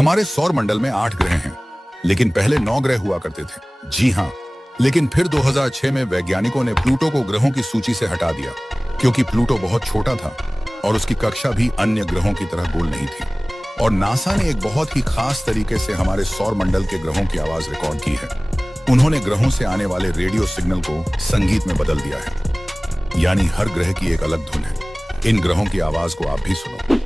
हमारे सौर मंडल में 8 ग्रह हैं, लेकिन पहले 9 ग्रह हुआ करते थे। जी हाँ, लेकिन फिर 2006 में वैज्ञानिकों ने प्लूटो को ग्रहों की सूची से हटा दिया, क्योंकि प्लूटो बहुत छोटा था और उसकी कक्षा भी अन्य ग्रहों की तरह गोल नहीं थी। और नासा ने एक बहुत ही खास तरीके से हमारे सौर मंडल के ग्रहों की आवाज रिकॉर्ड की है। उन्होंने ग्रहों से आने वाले रेडियो सिग्नल को संगीत में बदल दिया है, यानी हर ग्रह की एक अलग धुन है। इन ग्रहों की आवाज को आप भी सुनो।